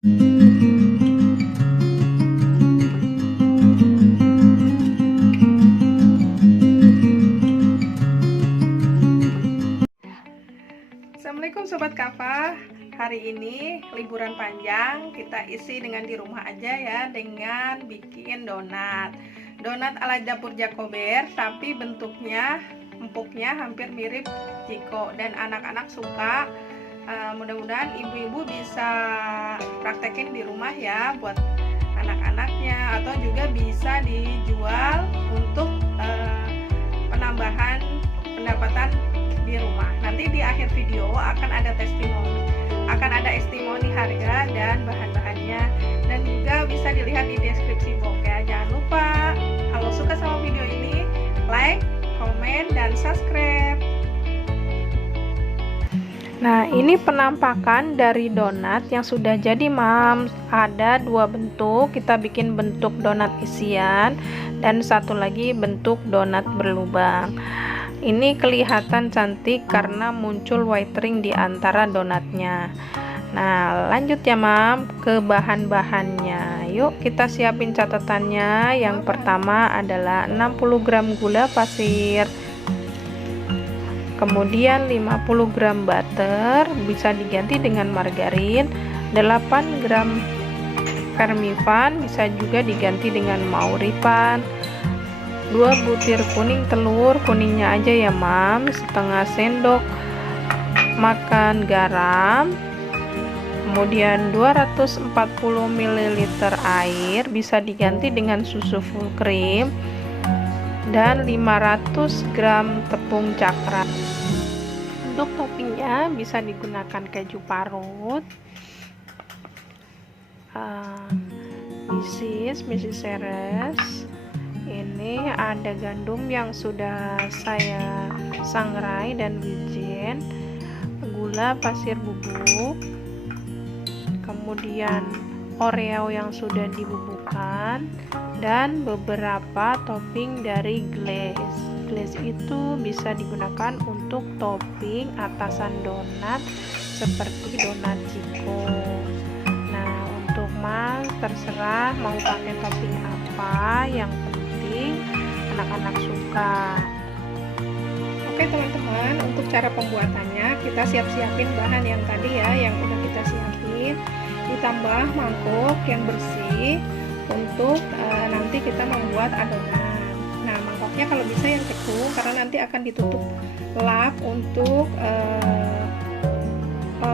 Assalamualaikum Sobat Kava. Hari ini liburan panjang, kita isi dengan di rumah aja ya, dengan bikin donat ala dapur Jacober, tapi bentuknya empuknya hampir mirip Jiko dan anak-anak suka. Mudah-mudahan ibu-ibu bisa praktekin di rumah ya buat anak-anaknya, atau juga bisa dijual untuk penambahan pendapatan di rumah. Nanti di akhir video akan ada testimoni harga dan bahan-bahannya, dan juga bisa dilihat di deskripsi box ya. Jangan lupa kalau suka sama video ini, like, komen, dan subscribe. Nah, ini penampakan dari donat yang sudah jadi, Mam. Ada dua bentuk, kita bikin bentuk donat isian dan satu lagi bentuk donat berlubang. Ini kelihatan cantik karena muncul white ring di antara donatnya. Nah, lanjut ya, Mam, ke bahan-bahannya. Yuk kita siapin catatannya. Yang pertama adalah 60 gram gula pasir, kemudian 50 gram butter, bisa diganti dengan margarin, 8 gram vermifan, bisa juga diganti dengan mauripan, 2 butir kuning telur, kuningnya aja ya, Mam, setengah sendok makan garam, kemudian 240 ml air, bisa diganti dengan susu full cream, dan 500 gram tepung cakra. Untuk toppingnya bisa digunakan keju parut, misis seres. Ini ada gandum yang sudah saya sangrai dan wijen, gula pasir bubuk, kemudian oreo yang sudah dibubukkan, dan beberapa topping dari glaze. Glaze itu bisa digunakan untuk topping atasan donat seperti donat Jiko. Nah, untuk Mas terserah mau pakai topping apa, yang penting anak-anak suka. Oke teman-teman, untuk cara pembuatannya kita siapin bahan yang tadi ya, yang udah kita siapin, ditambah mangkok yang bersih untuk nanti kita membuat adonan. Nah, mangkoknya kalau bisa yang cekung karena nanti akan ditutup lap untuk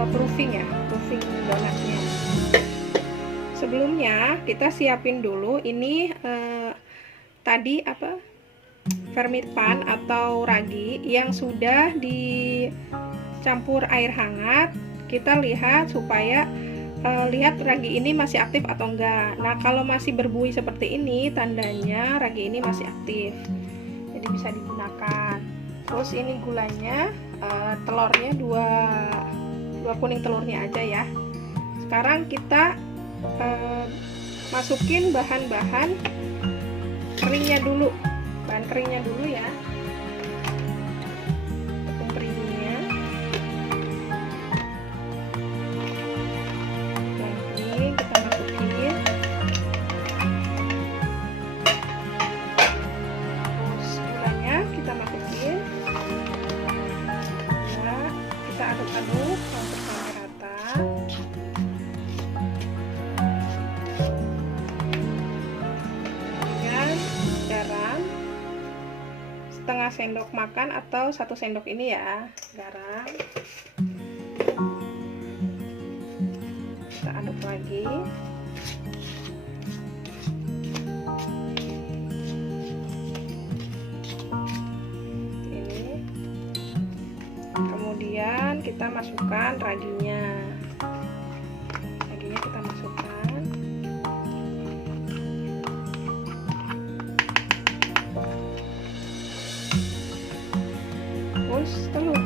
proofing ya, proofing donatnya. Sebelumnya kita siapin dulu ini tadi vermifan atau ragi yang sudah dicampur air hangat. Kita lihat supaya lihat ragi ini masih aktif atau enggak. Nah, kalau masih berbuih seperti ini, tandanya ragi ini masih aktif, jadi bisa digunakan. Terus ini gulanya, telurnya dua kuning telurnya aja ya. Sekarang kita masukin bahan-bahan keringnya dulu, ya, tepung terigu-nya. Nanti kita masukin, terus gulanya kita masukin, ya, kita aduk-aduk sampai rata. Garam setengah sendok makan atau 1 sendok ini ya, garam. Kita aduk lagi. Ini. Kemudian kita masukkan raginya. Raginya kita masukkan. Terus telur.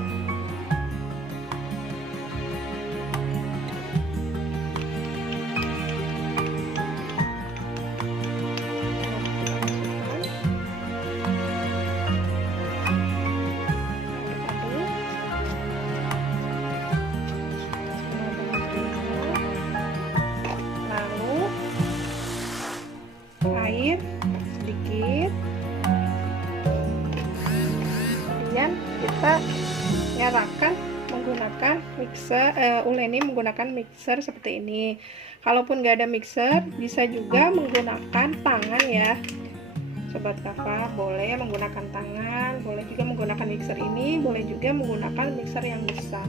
uleni menggunakan mixer seperti ini. Kalaupun nggak ada mixer, bisa juga menggunakan tangan ya, Sobat Kakak. Boleh menggunakan tangan, boleh juga menggunakan mixer ini, boleh juga menggunakan mixer yang besar.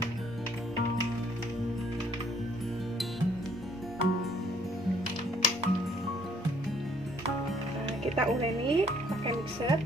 Nah, kita uleni pakai mixer.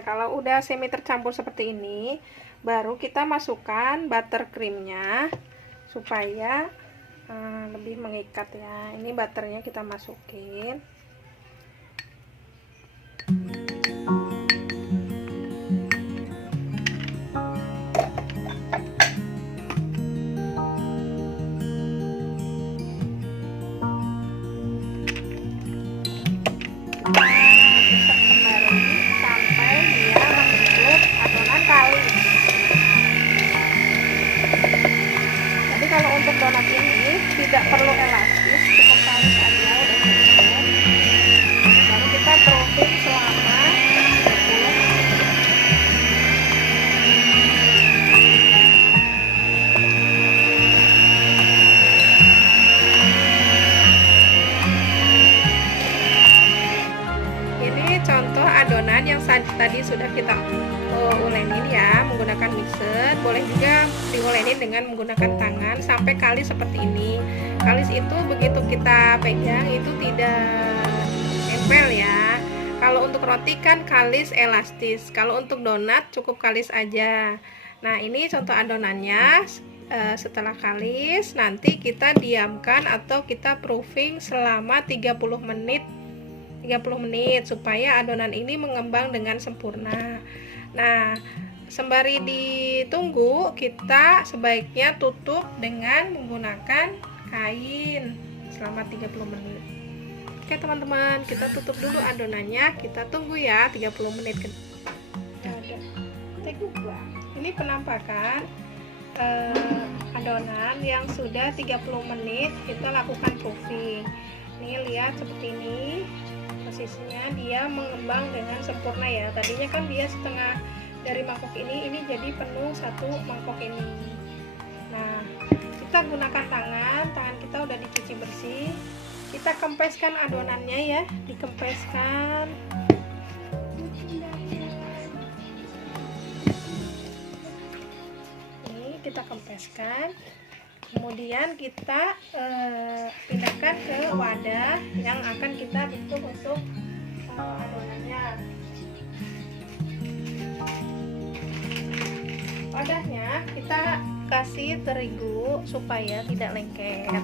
Kalau udah semi tercampur seperti ini, baru kita masukkan buttercreamnya supaya lebih mengikat ya. Ini butternya kita masukin. Kalau untuk donat ini tidak perlu elastis, cukup kalis aja udah cukup. Lalu kita proofing selama 30 menit. Ini contoh adonan yang tadi sudah kita ulenin ya, menggunakan mixer. Boleh juga diulenin dengan menggunakan tangan sampai kalis seperti ini. Kalis itu begitu kita pegang itu tidak nempel ya. Kalau untuk roti kan kalis elastis, kalau untuk donat cukup kalis aja. Nah, ini contoh adonannya. Setelah kalis nanti kita diamkan atau kita proofing selama 30 menit supaya adonan ini mengembang dengan sempurna. Nah, sembari ditunggu, kita sebaiknya tutup dengan menggunakan kain selama 30 menit. Oke teman-teman, kita tutup dulu adonannya, kita tunggu ya 30 menit. Ini penampakan adonan yang sudah 30 menit kita lakukan proofing. Nih lihat seperti ini. Posisinya dia mengembang dengan sempurna ya. Tadinya kan dia setengah dari mangkok ini jadi penuh satu mangkok ini. Nah, kita gunakan tangan kita udah dicuci bersih. Kita kempeskan adonannya ya, dikempeskan. Ini kita kempeskan. Kemudian kita pindahkan ke wadah yang akan kita bentuk untuk adonannya. Wadahnya kita kasih terigu supaya tidak lengket.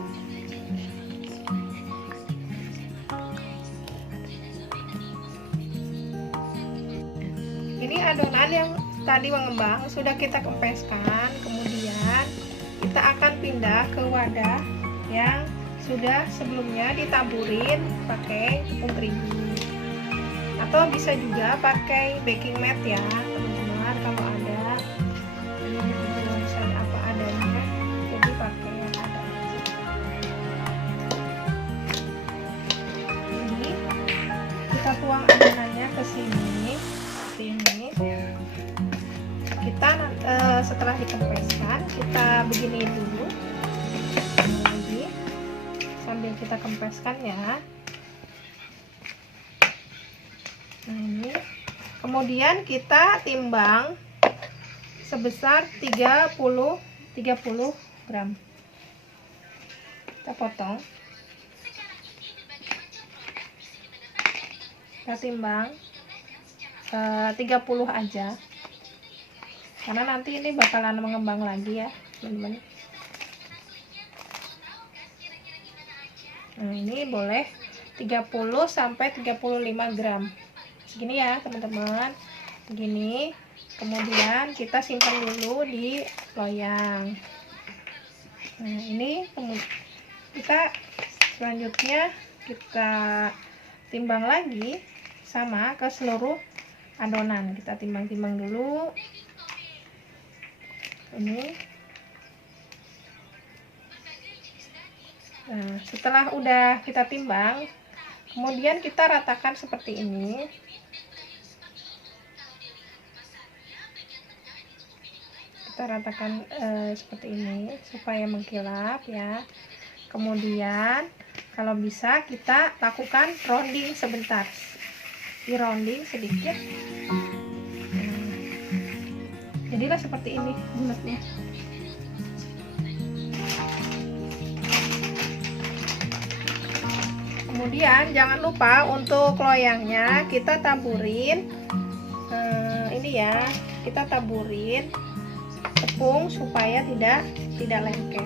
Ini adonan yang tadi mengembang sudah kita kempeskan, kemudian kita akan pindah ke wadah yang sudah sebelumnya ditaburin pakai tepung terigu, atau bisa juga pakai baking mat ya teman-teman kalau ada. Ini bisa apa adanya, jadi pakai yang ada. Ini kita tuang adonannya setelah dikempeskan kita begini dulu lagi sambil kita kempeskan ya. Nah ini kemudian kita timbang sebesar 30 gram. Kita potong, kita timbang 30 aja karena nanti ini bakalan mengembang lagi ya teman-teman. Nah ini boleh 30 sampai 35 gram segini ya teman-teman, begini. Kemudian kita simpan dulu di loyang. Nah ini kita selanjutnya kita timbang lagi sama ke seluruh adonan. Kita timbang-timbang dulu ini. Nah setelah udah kita timbang, kemudian kita ratakan seperti ini. Kita ratakan seperti ini supaya mengkilap ya. Kemudian kalau bisa kita lakukan rounding sebentar, di rounding sedikit. Jadilah seperti ini bulatnya. Kemudian jangan lupa untuk loyangnya kita taburin ini ya, kita taburin tepung supaya tidak lengket.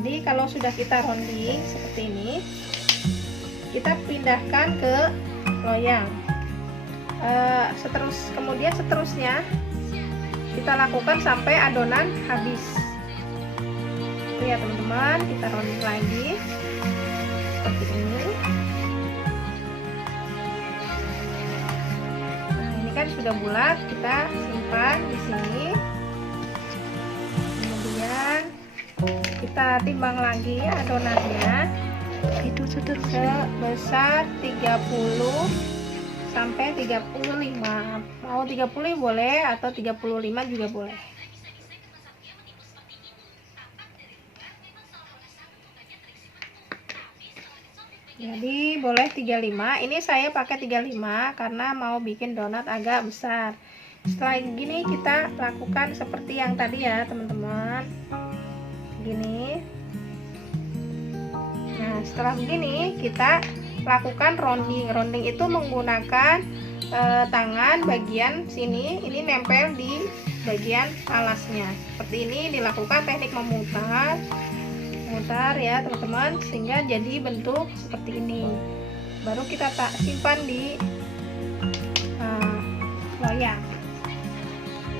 Jadi kalau sudah kita rounding seperti ini, kita pindahkan ke loyang. Kemudian seterusnya kita lakukan sampai adonan habis. Itu ya teman-teman, kita rounding lagi seperti ini. Nah ini kan sudah bulat, kita simpan di sini. Kita timbang lagi adonannya, itu sebesar 30 sampai 35. Mau 30 boleh atau 35 juga boleh. Jadi boleh 35. Ini saya pakai 35 karena mau bikin donat agak besar. Setelah gini kita lakukan seperti yang tadi ya teman-teman, gini. Nah setelah begini kita lakukan rounding. Rounding itu menggunakan tangan bagian sini, ini nempel di bagian alasnya. Seperti ini dilakukan teknik memutar ya teman-teman, sehingga jadi bentuk seperti ini. Baru kita simpan di loyang.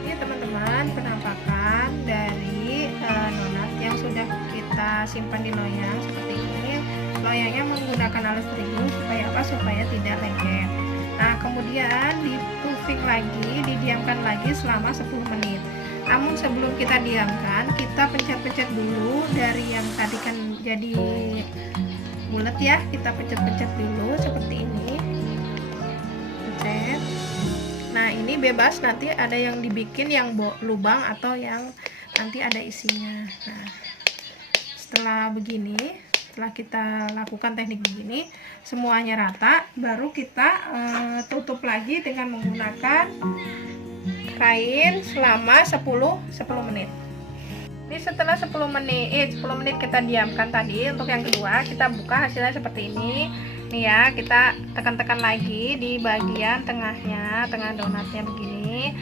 Ini teman-teman penampakan dari donat yang sudah kita simpan di loyang seperti ini. Loyangnya menggunakan alas terigu supaya apa? Supaya tidak lengket. Nah kemudian di puffing lagi, didiamkan lagi selama 10 menit. Namun sebelum kita diamkan, kita pencet-pencet dulu dari yang tadi kan jadi bulat ya, kita pencet-pencet dulu seperti ini. Pencet. Nah ini bebas, nanti ada yang dibikin yang lubang atau yang nanti ada isinya. Nah setelah begini, setelah kita lakukan teknik begini semuanya rata, baru kita tutup lagi dengan menggunakan kain selama 10 menit. Ini setelah 10 menit kita diamkan tadi. Untuk yang kedua kita buka, hasilnya seperti ini. Nih ya, kita tekan-tekan lagi di bagian tengahnya, tengah donatnya begini.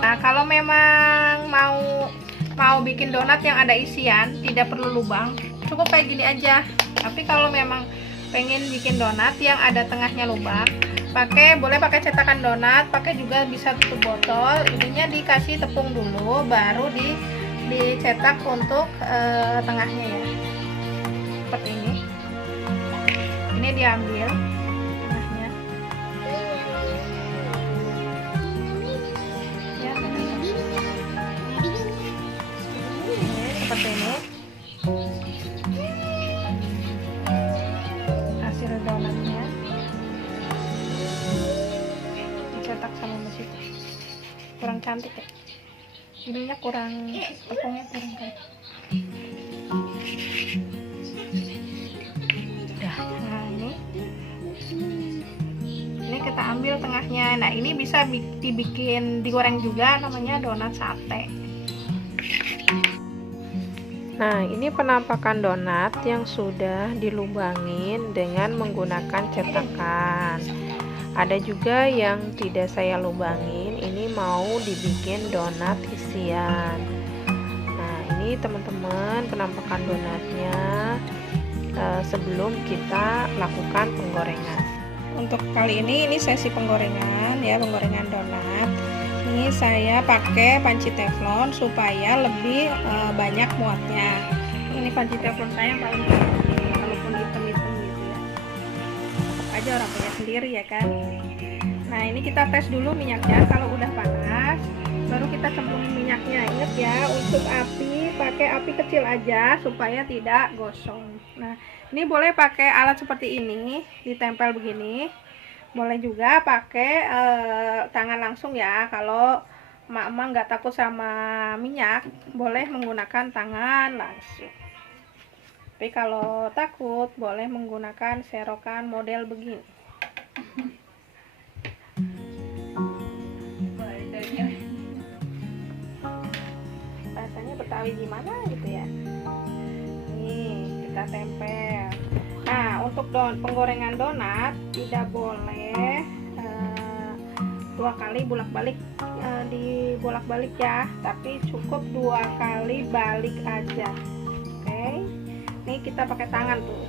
Nah kalau memang mau bikin donat yang ada isian, tidak perlu lubang, cukup kayak gini aja. Tapi kalau memang pengen bikin donat yang ada tengahnya lubang, boleh pakai cetakan donat, pakai juga bisa tutup botol. Ininya dikasih tepung dulu, baru dicetak untuk tengahnya ya, seperti ini. Ini diambil tengahnya ya, seperti ini hasil donatnya. Dicetak sama mesin, kurang cantik ya. ininya kurang, tepungnya kurang kan. Nah ini kita ambil tengahnya. Nah ini bisa dibikin digoreng juga, namanya donat sate. Nah ini penampakan donat yang sudah dilubangin dengan menggunakan cetakan. Ada juga yang tidak saya lubangin, ini mau dibikin donat isian. Nah ini teman-teman penampakan donatnya sebelum kita lakukan penggorengan. Untuk kali ini sesi penggorengan ya, penggorengan donat. Ini saya pakai panci teflon supaya lebih banyak muatnya. Ini panci teflon saya yang paling penting, walaupun hitam-hitam gitu ya. Tetap aja orang punya sendiri ya kan. Nah ini kita tes dulu minyaknya, kalau udah panas baru kita cemplungin minyaknya. Ingat ya, untuk api pakai api kecil aja supaya tidak gosong. Nah ini boleh pakai alat seperti ini, ditempel begini. Boleh juga pakai tangan langsung ya. Kalau emak-emak nggak takut sama minyak, boleh menggunakan tangan langsung. Tapi kalau takut, boleh menggunakan serokan model begini. Rasanya Betawi gimana gitu ya. Nih kita tempel. Nah untuk penggorengan donat tidak boleh dua kali bolak-balik, dibolak-balik ya, tapi cukup 2 kali balik aja. Oke, ini kita pakai tangan tuh,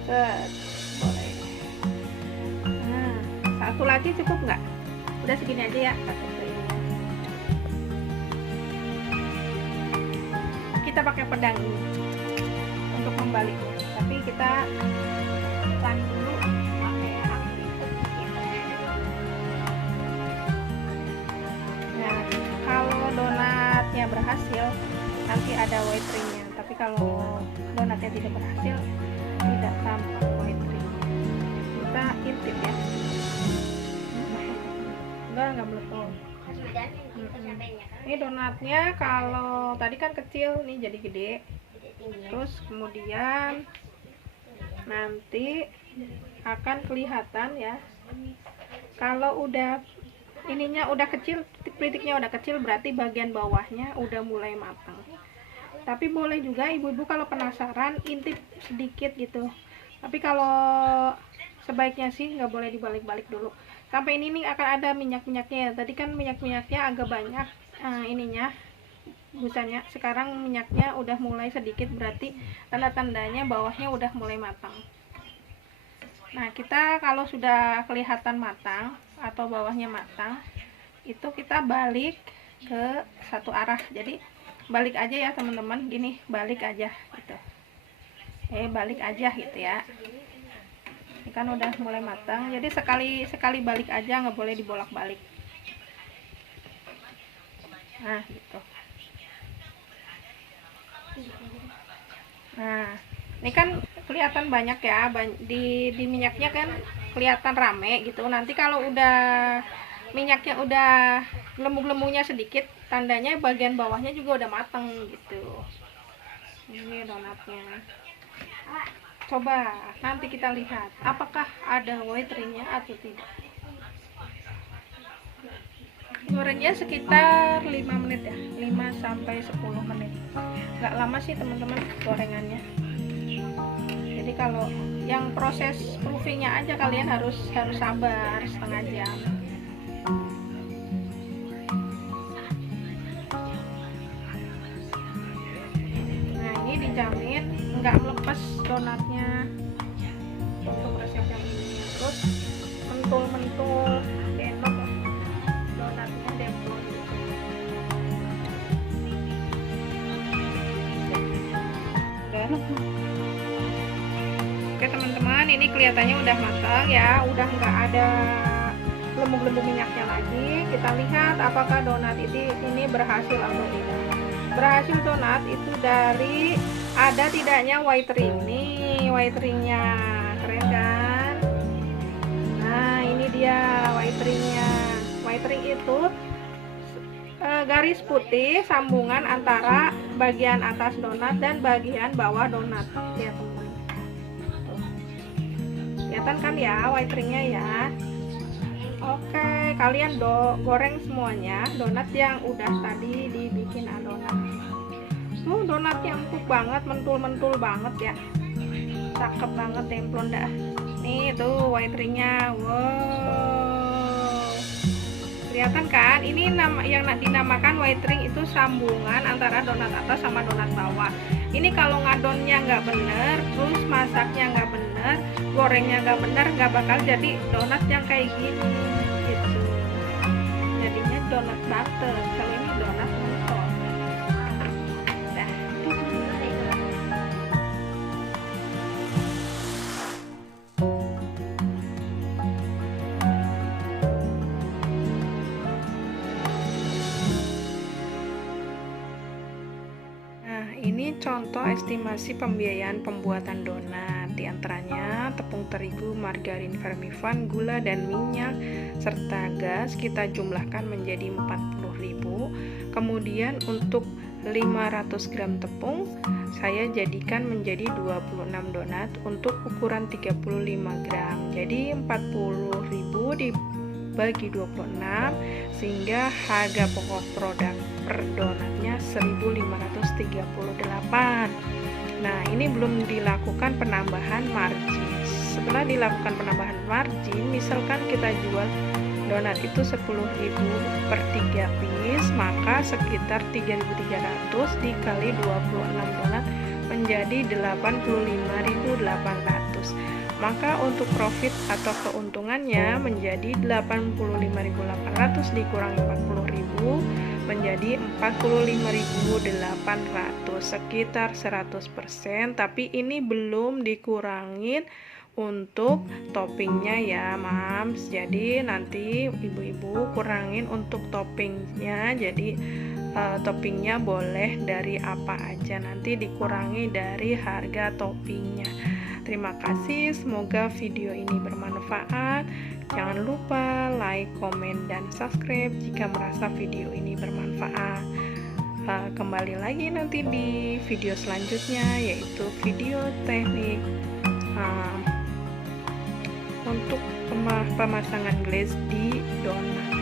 boleh. Nah satu lagi cukup nggak? Udah segini aja ya, kita pakai pedang ini untuk membaliknya, tapi kita tahan dulu pakai api sedikit. Nah kalau donatnya berhasil nanti ada white ringnya, tapi kalau donatnya tidak berhasil tidak tampak white ringnya. Kita intip ya. Enggak meletup. Ini donatnya kalau tadi kan kecil, nih jadi gede. Terus kemudian nanti akan kelihatan ya, kalau udah ininya udah kecil, titik-titiknya udah kecil, berarti bagian bawahnya udah mulai matang. Tapi boleh juga ibu-ibu kalau penasaran intip sedikit gitu, tapi kalau sebaiknya sih nggak boleh dibalik-balik dulu sampai ini nih akan ada minyak-minyaknya. Tadi kan minyak-minyaknya agak banyak, ininya busanya, sekarang minyaknya udah mulai sedikit, berarti tanda-tandanya bawahnya udah mulai matang. Nah kita kalau sudah kelihatan matang atau bawahnya matang, itu kita balik ke satu arah. Jadi balik aja ya teman-teman, gini balik aja gitu, balik aja gitu ya. Ini kan udah mulai matang, jadi sekali balik aja, nggak boleh dibolak-balik. Nah gitu. Nah ini kan kelihatan banyak ya, di minyaknya kan kelihatan rame gitu. Nanti kalau udah minyaknya udah lemu-lemunya sedikit, tandanya bagian bawahnya juga udah mateng gitu. Ini donatnya. Coba nanti kita lihat apakah ada white ringnya atau tidak. Gorengnya sekitar 5 menit ya, 5-10 menit. Nggak lama sih teman-teman gorengannya. Jadi kalau yang proses proofingnya aja kalian harus sabar setengah jam. Nah ini dijamin nggak melepas donatnya untuk resep yang ini. Terus mentul-mentul enak donatnya, demplon gitu. Oke teman-teman, ini kelihatannya udah matang ya, udah nggak ada lembung-lembung minyaknya lagi. Kita lihat apakah donat ini berhasil atau tidak. Berhasil donat itu dari ada tidaknya white ring. Nih white ringnya, keren kan? Nah ini dia white ringnya. White ring itu garis putih sambungan antara bagian atas donat dan bagian bawah donat. Lihat teman-teman. Kelihatan kan ya white ringnya ya. Oke, kalian goreng semuanya donat yang udah tadi dibikin adonan. Donatnya empuk banget, mentul-mentul banget ya. Cakep banget, demplon dah. Nih tuh white ringnya. Wow. Kelihatan kan? Ini yang dinamakan white ring itu sambungan antara donat atas sama donat bawah. Ini kalau ngadonnya nggak bener, terus masaknya nggak bener, gorengnya nggak bener, nggak bakal jadi donat yang kayak gini gitu. Jadinya donat butter. Kalau ini donat mentol. Dah. Ini contoh estimasi pembiayaan pembuatan donat, diantaranya tepung terigu, margarin, vermifan, gula, dan minyak, serta gas kita jumlahkan menjadi 40.000. Kemudian untuk 500 gram tepung saya jadikan menjadi 26 donat untuk ukuran 35 gram. Jadi 40.000 dibagi 26 sehingga harga pokok produk per donatnya 1.538. Nah, ini belum dilakukan penambahan margin. Setelah dilakukan penambahan margin, misalkan kita jual donat itu 10.000 per 3 piece, maka sekitar 3.300 dikali 26 donat menjadi 85.800. Maka untuk profit atau keuntungannya menjadi 85.800 dikurangi 40.000 menjadi 45.800, sekitar 100%, tapi ini belum dikurangin untuk toppingnya ya mams. Jadi nanti ibu-ibu kurangin untuk toppingnya, jadi toppingnya boleh dari apa aja, nanti dikurangi dari harga toppingnya. Terima kasih, semoga video ini bermanfaat. Jangan lupa like, komen, dan subscribe jika merasa video ini bermanfaat. Kembali lagi nanti di video selanjutnya, yaitu video teknik untuk pemasangan glaze di donat.